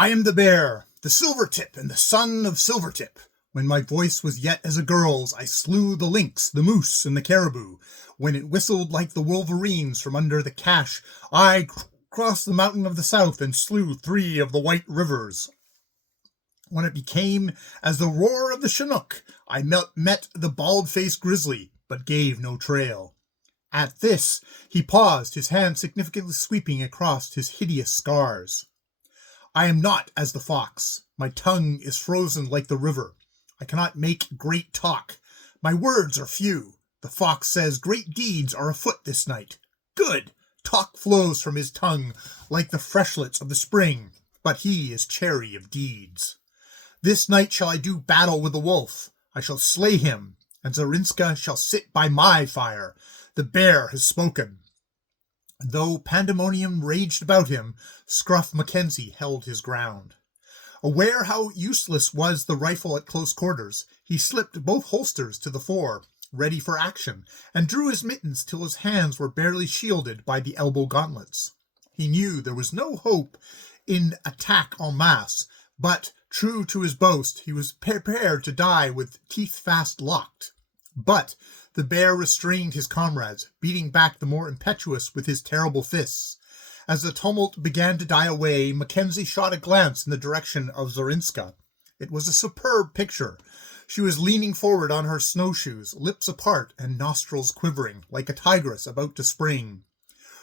I am the bear, the Silvertip, and the son of Silvertip. When my voice was yet as a girl's, I slew the lynx, the moose, and the caribou. When it whistled like the wolverines from under the cache, I crossed the mountain of the south and slew 3 of the white rivers. When it became as the roar of the Chinook, I met the bald-faced grizzly, but gave no trail. At this, he paused, his hand significantly sweeping across his hideous scars. I am not as the fox. My tongue is frozen like the river. I cannot make great talk. My words are few. The fox says great deeds are afoot this night. Good! Talk flows from his tongue like the freshlets of the spring, but he is chary of deeds. This night shall I do battle with the wolf. I shall slay him, and Zarinska shall sit by my fire. The bear has spoken. Though pandemonium raged about him, Scruff Mackenzie held his ground. Aware how useless was the rifle at close quarters, he slipped both holsters to the fore, ready for action, and drew his mittens till his hands were barely shielded by the elbow gauntlets. He knew there was no hope in attack en masse, but, true to his boast, he was prepared to die with teeth fast locked. But the bear restrained his comrades, beating back the more impetuous with his terrible fists. As the tumult began to die away, Mackenzie shot a glance in the direction of Zarinska. It was a superb picture. She was leaning forward on her snowshoes, lips apart and nostrils quivering, like a tigress about to spring.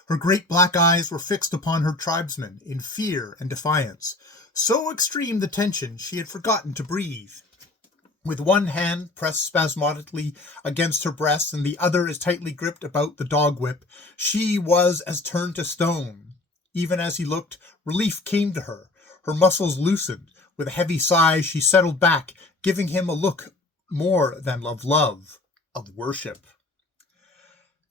Her great black eyes were fixed upon her tribesmen in fear and defiance. So extreme the tension, she had forgotten to breathe. With one hand pressed spasmodically against her breast and the other as tightly gripped about the dog whip, she was as turned to stone. Even as he looked, relief came to her. Her muscles loosened. With a heavy sigh, she settled back, giving him a look more than of love, of worship.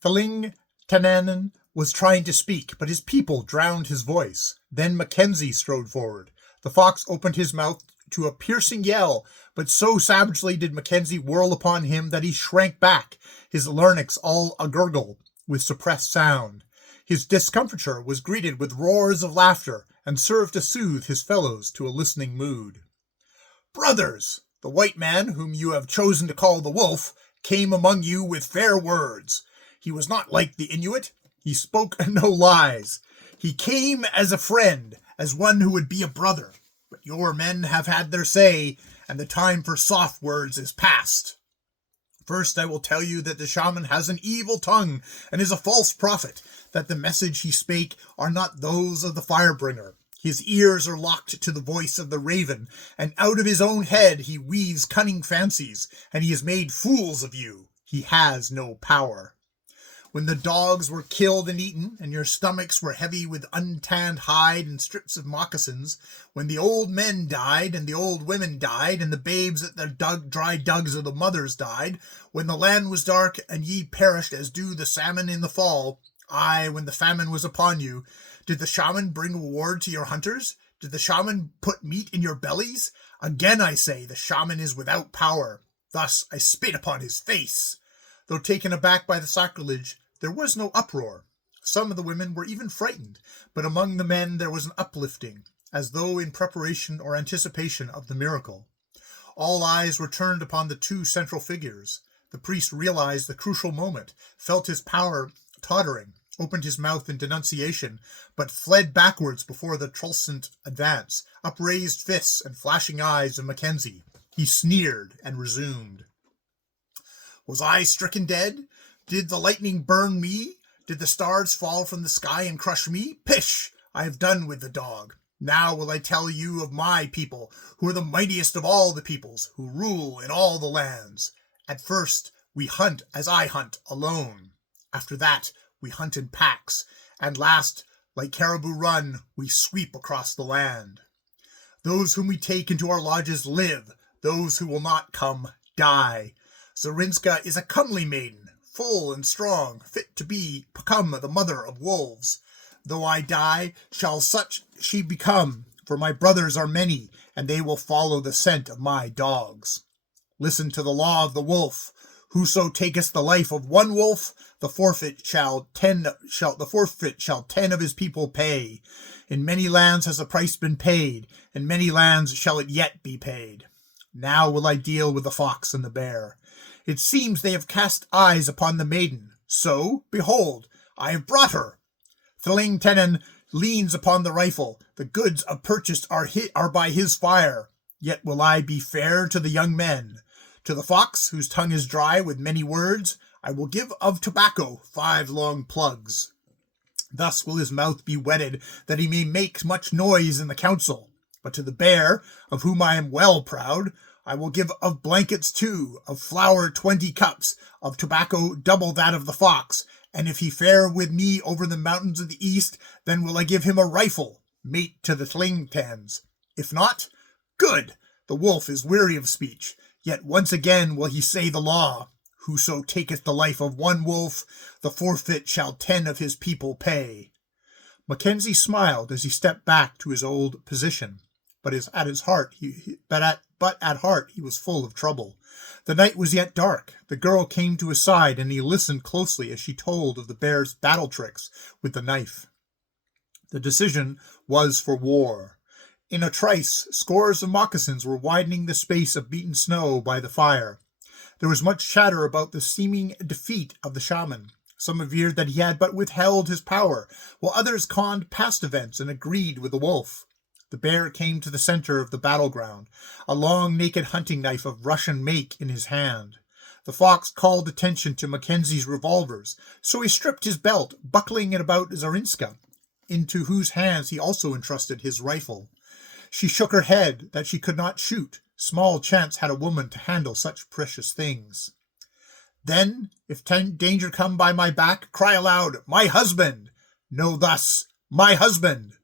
Feling Tananen was trying to speak, but his people drowned his voice. Then Mackenzie strode forward. The fox opened his mouth to a piercing yell, but so savagely did Mackenzie whirl upon him that he shrank back, his larynx all a-gurgle with suppressed sound. His discomfiture was greeted with roars of laughter and served to soothe his fellows to a listening mood. Brothers, the white man, whom you have chosen to call the wolf, came among you with fair words. He was not like the Inuit. He spoke no lies. He came as a friend, as one who would be a brother. But your men have had their say, and the time for soft words is past. First, I will tell you that the shaman has an evil tongue and is a false prophet, that the message he spake are not those of the firebringer. His ears are locked to the voice of the raven, and out of his own head he weaves cunning fancies, and he has made fools of you. He has no power. When the dogs were killed and eaten, and your stomachs were heavy with untanned hide and strips of moccasins, when the old men died, and the old women died, and the babes at the dry dugs of the mothers died, when the land was dark, and ye perished as do the salmon in the fall, aye, when the famine was upon you, did the shaman bring reward to your hunters? Did the shaman put meat in your bellies? Again I say, the shaman is without power. Thus I spit upon his face. Though taken aback by the sacrilege, there was no uproar. Some of the women were even frightened, but among the men there was an uplifting, as though in preparation or anticipation of the miracle. All eyes were turned upon the 2 central figures. The priest realized the crucial moment, felt his power tottering, opened his mouth in denunciation, but fled backwards before the truculent advance, upraised fists and flashing eyes of Mackenzie. He sneered and resumed. Was I stricken dead? Did the lightning burn me? Did the stars fall from the sky and crush me? Pish! I have done with the dog. Now will I tell you of my people, who are the mightiest of all the peoples, who rule in all the lands. At first, we hunt as I hunt, alone. After that, we hunt in packs. And last, like Caribou Run, we sweep across the land. Those whom we take into our lodges live. Those who will not come, die. Zarinska is a comely maiden, full and strong, fit to become the mother of wolves. Though I die, shall such she become, for my brothers are many, and they will follow the scent of my dogs. Listen to the law of the wolf, Whoso taketh the life of one wolf, the forfeit shall 10 of his people pay. In many lands has the price been paid, in many lands shall it yet be paid. Now will I deal with the fox and the bear. It seems they have cast eyes upon the maiden. So, behold, I have brought her. Thling Tenen leans upon the rifle. The goods of purchase are by his fire. Yet will I be fair to the young men. To the fox, whose tongue is dry with many words, I will give of tobacco 5 long plugs. Thus will his mouth be wetted, that he may make much noise in the council. But to the bear, of whom I am well proud, I will give of blankets 2, of flour 20 cups, of tobacco double that of the fox, and if he fare with me over the mountains of the east, then will I give him a rifle, mate to the Tlingtans. If not, good, the wolf is weary of speech, yet once again will he say the law. Whoso taketh the life of one wolf, the forfeit shall 10 of his people pay. Mackenzie smiled as he stepped back to his old position, but at heart he was full of trouble. The night was yet dark. The girl came to his side, and he listened closely as she told of the bear's battle tricks with the knife. The decision was for war. In a trice, scores of moccasins were widening the space of beaten snow by the fire. There was much chatter about the seeming defeat of the shaman. Some averred that he had but withheld his power, while others conned past events and agreed with the wolf. The bear came to the center of the battleground, a long naked hunting knife of Russian make in his hand. The fox called attention to Mackenzie's revolvers, so he stripped his belt, buckling it about Zarinska, into whose hands he also entrusted his rifle. She shook her head that she could not shoot. Small chance had a woman to handle such precious things. Then, if danger come by my back, cry aloud, my husband! Know thus, my husband!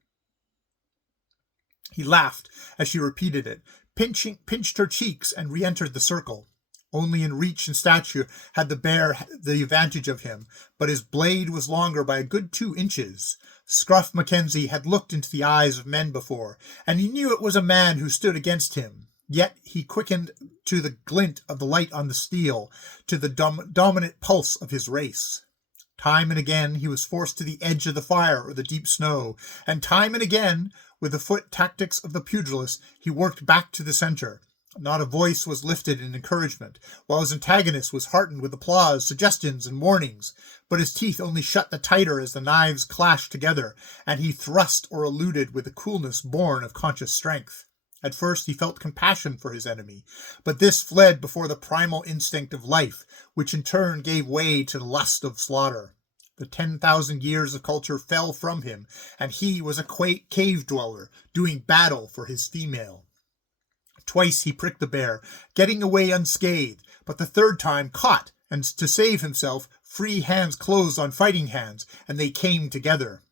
He laughed as she repeated it, pinched her cheeks, and re-entered the circle. Only in reach and stature had the bear the advantage of him, but his blade was longer by a good 2 inches. Scruff Mackenzie had looked into the eyes of men before, and he knew it was a man who stood against him. Yet he quickened to the glint of the light on the steel, to the dominant pulse of his race. Time and again he was forced to the edge of the fire or the deep snow, and time and again, with the foot tactics of the pugilist, he worked back to the center. Not a voice was lifted in encouragement, while his antagonist was heartened with applause, suggestions, and warnings, but his teeth only shut the tighter as the knives clashed together, and he thrust or eluded with a coolness born of conscious strength. At first he felt compassion for his enemy, but this fled before the primal instinct of life, which in turn gave way to the lust of slaughter. The 10,000 years of culture fell from him, and he was a cave dweller, doing battle for his female. Twice he pricked the bear, getting away unscathed, but the third time caught, and to save himself, free hands closed on fighting hands, and they came together.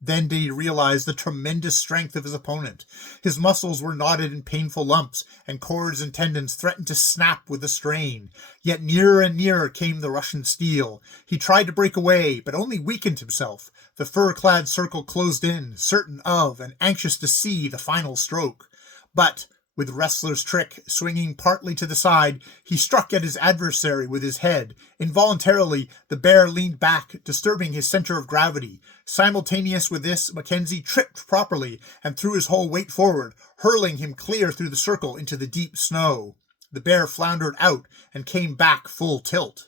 Then did he realize the tremendous strength of his opponent. His muscles were knotted in painful lumps, and cords and tendons threatened to snap with the strain. Yet nearer and nearer came the Russian steel. He tried to break away, but only weakened himself. The fur-clad circle closed in, certain of and anxious to see the final stroke. But, with wrestler's trick, swinging partly to the side, he struck at his adversary with his head. Involuntarily, the bear leaned back, disturbing his center of gravity. Simultaneous with this, Mackenzie tripped properly and threw his whole weight forward, hurling him clear through the circle into the deep snow. The bear floundered out and came back full tilt.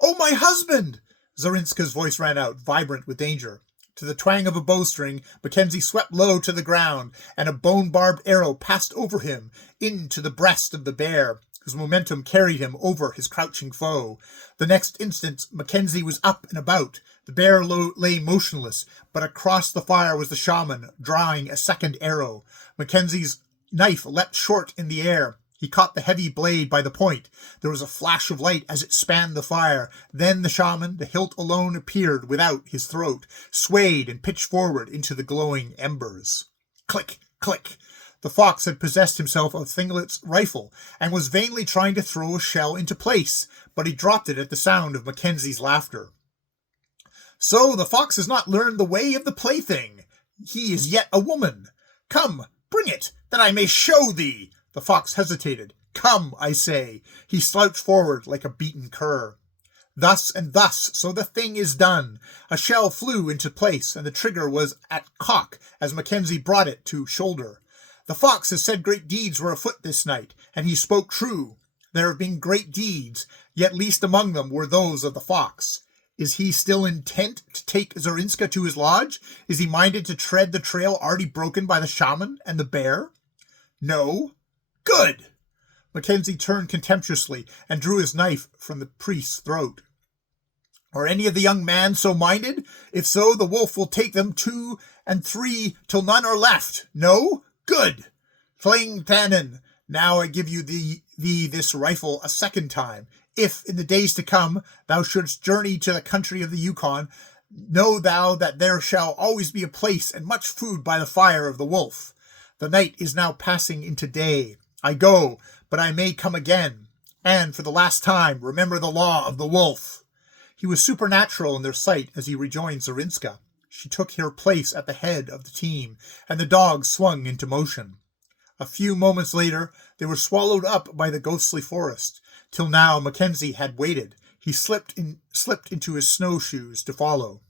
"Oh, my husband!" Zarinska's voice rang out, vibrant with danger. To the twang of a bowstring, Mackenzie swept low to the ground, and a bone-barbed arrow passed over him, into the breast of the bear, whose momentum carried him over his crouching foe. The next instant, Mackenzie was up and about. The bear lay motionless, but across the fire was the shaman, drawing a second arrow. Mackenzie's knife leapt short in the air. He caught the heavy blade by the point. There was a flash of light as it spanned the fire. Then the shaman, the hilt alone appeared without his throat, swayed and pitched forward into the glowing embers. Click, click. The fox had possessed himself of Thinglet's rifle, and was vainly trying to throw a shell into place, but he dropped it at the sound of Mackenzie's laughter. "So the fox has not learned the way of the plaything. He is yet a woman. Come, bring it, that I may show thee." The fox hesitated. Come, I say. He slouched forward like a beaten cur. Thus and thus, so the thing is done. A shell flew into place, and the trigger was at cock as Mackenzie brought it to shoulder. The fox has said great deeds were afoot this night, and he spoke true. There have been great deeds, yet least among them were those of the fox. Is he still intent to take Zorinska to his lodge? Is he minded to tread the trail already broken by the shaman and the bear? No. Good! Mackenzie turned contemptuously and drew his knife from the priest's throat. Are any of the young man so minded? If so, the wolf will take them 2 and 3 till none are left. No? Good! Fling Tannen, now I give you thee this rifle a second time. If, in the days to come, thou shouldst journey to the country of the Yukon, know thou that there shall always be a place and much food by the fire of the wolf. The night is now passing into day. I go, but I may come again. And, for the last time, remember the law of the wolf. He was supernatural in their sight as he rejoined Zorinska. She took her place at the head of the team, and the dogs swung into motion. A few moments later, they were swallowed up by the ghostly forest. Till now, Mackenzie had waited. He slipped into his snowshoes to follow.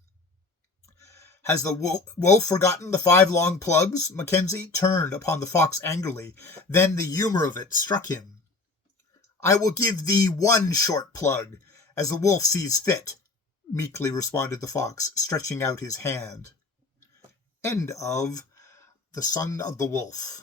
Has the wolf forgotten the 5 long plugs? Mackenzie turned upon the fox angrily. Then the humor of it struck him. I will give thee 1 short plug, as the wolf sees fit, meekly responded the fox, stretching out his hand. End of The Son of the Wolf.